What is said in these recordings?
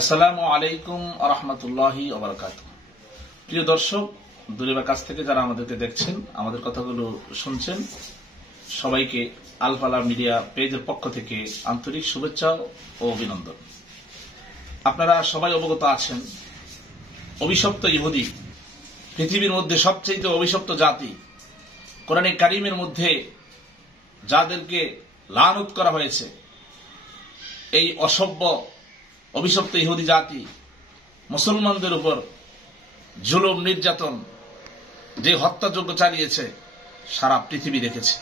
আসসালামু আলাইকুম ওয়া রাহমাতুল্লাহি ওয়া বারাকাতুহু। প্রিয় দর্শক, দূরে বা কাছ থেকে যারা আমাদেরকে দেখছেন, আমাদের কথাগুলো শুনছেন, সবাইকে আল ফালাহ মিডিয়া পেজের পক্ষ থেকে আন্তরিক শুভেচ্ছা ও অভিনন্দন। আপনারা সবাই অবগত আছেন, অভিশপ্ত ইহুদি পৃথিবীর মধ্যে সবচেয়ে অভিশপ্ত জাতি। কোরআনে কারীমের মধ্যে যাদেরকে লানত করা হয়েছে, এই অসভ্য অভিশপ্ত ইহুদি জাতি মুসলমানদের উপর জুলুম নির্যাতন যে হত্যাযজ্ঞ চালিয়েছে সারা পৃথিবী দেখেছে।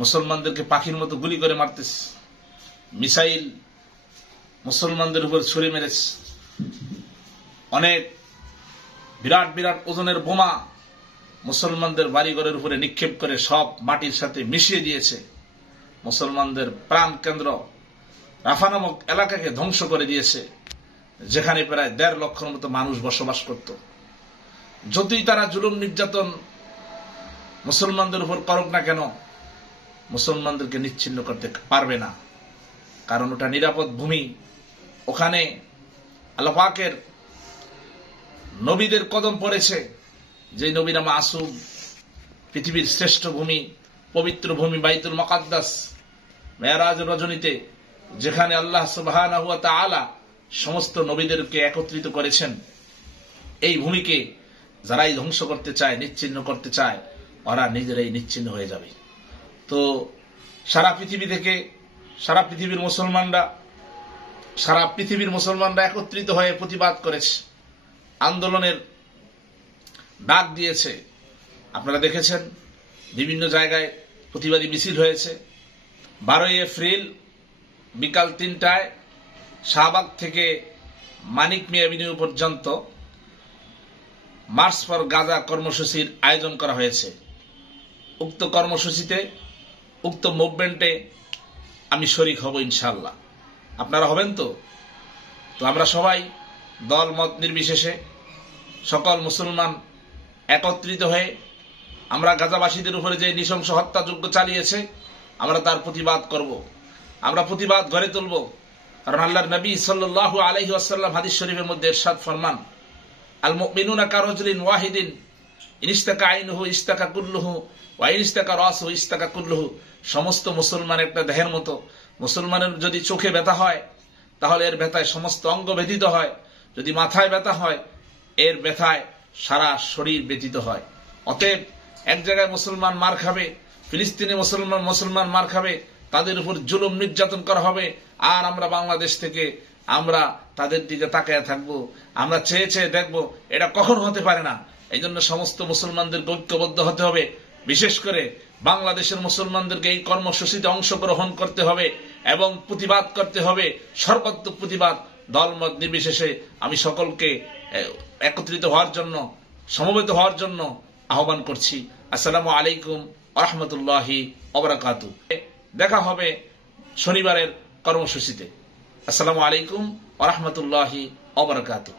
মুসলমানদেরকে পাখির মতো গুলি করে মারতেছে, মিসাইল মুসলমানদের উপর ছুড়ে মেরেছে, অনেক বিরাট বিরাট ওজনের বোমা মুসলমানদের বাড়িঘরের উপরে নিক্ষেপ করে সব মাটির সাথে মিশিয়ে দিয়েছে। মুসলমানদের প্রাণ কেন্দ্র রাফা নামক এলাকাকে ধ্বংস করে দিয়েছে, যেখানে প্রায় ১.৫ লক্ষের মতো মানুষ বসবাস করত। যতই তারা জুলুম নির্যাতন মুসলমানদের উপর করুক না কেন, মুসলমানদেরকে নিচ্ছিন্ন করতে পারবে না, কারণ ওটা নিরাপদ ভূমি। ওখানে আল্লাহ পাকের নবীদের কদম পড়েছে, যে নবীরা মাসুম, পৃথিবীর শ্রেষ্ঠ ভূমি, পবিত্র ভূমি বাইতুল মুকাদ্দাস, মেরাজ রজনীতে যেখানে আল্লাহ সুবহানাহু ওয়া তাআলা সমস্ত নবীদেরকে একত্রিত করেছেন। এই ভূমিকে যারাই ধ্বংস করতে চায়, নিচ্ছিন্ন করতে চায়, ওরা নিজেরাই নিচ্ছিন্ন হয়ে যাবে। তো সারা পৃথিবী থেকে সারা পৃথিবীর মুসলমানরা একত্রিত হয়ে প্রতিবাদ করেছে, আন্দোলনের ডাক দিয়েছে। আপনারা দেখেছেন বিভিন্ন জায়গায় প্রতিবাদী মিছিল হয়েছে। 12 এপ্রিল বিকাল ৩টায় শাহবাগ থেকে মানিক মিয়া এভিনিউ পর্যন্ত মার্চ ফর গাজা কর্মসূচির আয়োজন করা হয়েছে। উক্ত কর্মসূচিতে, উক্ত মুভমেন্টে আমি শরীক হব ইনশাআল্লাহ। আপনারা হবেন তো? তো আমরা সবাই দল মত নির্বিশেষে সকল মুসলমান একত্রিত হয়ে আমরা গাজাবাসীদের উপরে যে নৃশংস হত্যাযজ্ঞ চালিয়েছে, আমরা তার প্রতিবাদ করব, আমরা প্রতিবাদ গড়ে তুলব। কারণ আল্লাহর নবী সাল্লাল্লাহু আলাইহি ওয়াসাল্লাম হাদিস শরীফের মধ্যে ইরশাদ ফরমান, আল মুমিনুনা কারাজুলিন ওয়াহিদিন ইনিস্তাকা আইনুহু ইস্তাকা কুল্লুহু ওয়া ইনিস্তাকা রাসুহু ইস্তাকা কুল্লুহু। সমস্ত মুসলমান একটা দেহের মতো। মুসলমানের যদি চোখে ব্যথা হয়, তাহলে এর ব্যথায় সমস্ত অঙ্গ ব্যথিত হয়। যদি মাথায় ব্যথা হয়, এর ব্যথায় সারা শরীর ব্যথিত হয়। অতএব এক জায়গায় মুসলমান মার খাবে, ফিলিস্তিনে মুসলমান মার খাবে, তাদের উপর জুলুম নির্যাতন করা হবে, আর আমরা বাংলাদেশ থেকে আমরা তাদের দিকে তাকায় থাকবো, আমরা চেয়ে চেয়ে দেখবো। এটা কখন হতে পারে না। এই জন্য সমস্ত মুসলমানদের ঐক্যবদ্ধ হতে হবে। বিশেষ করে বাংলাদেশের মুসলমানদেরকে এই কর্মসূচিতে অংশগ্রহণ করতে হবে এবং প্রতিবাদ করতে হবে, সর্বাত্মক প্রতিবাদ। দলমত নির্বিশেষে আমি সকলকে একত্রিত হওয়ার জন্য, সমবেত হওয়ার জন্য আহ্বান করছি। আসসালামু আলাইকুম ওয়া রাহমাতুল্লাহি ওয়া বারাকাতুহু। দেখা হবে শনিবারের কর্মসূচিতে। আসসালামু আলাইকুম ওয়া রাহমাতুল্লাহি ওয়া বারাকাতুহু।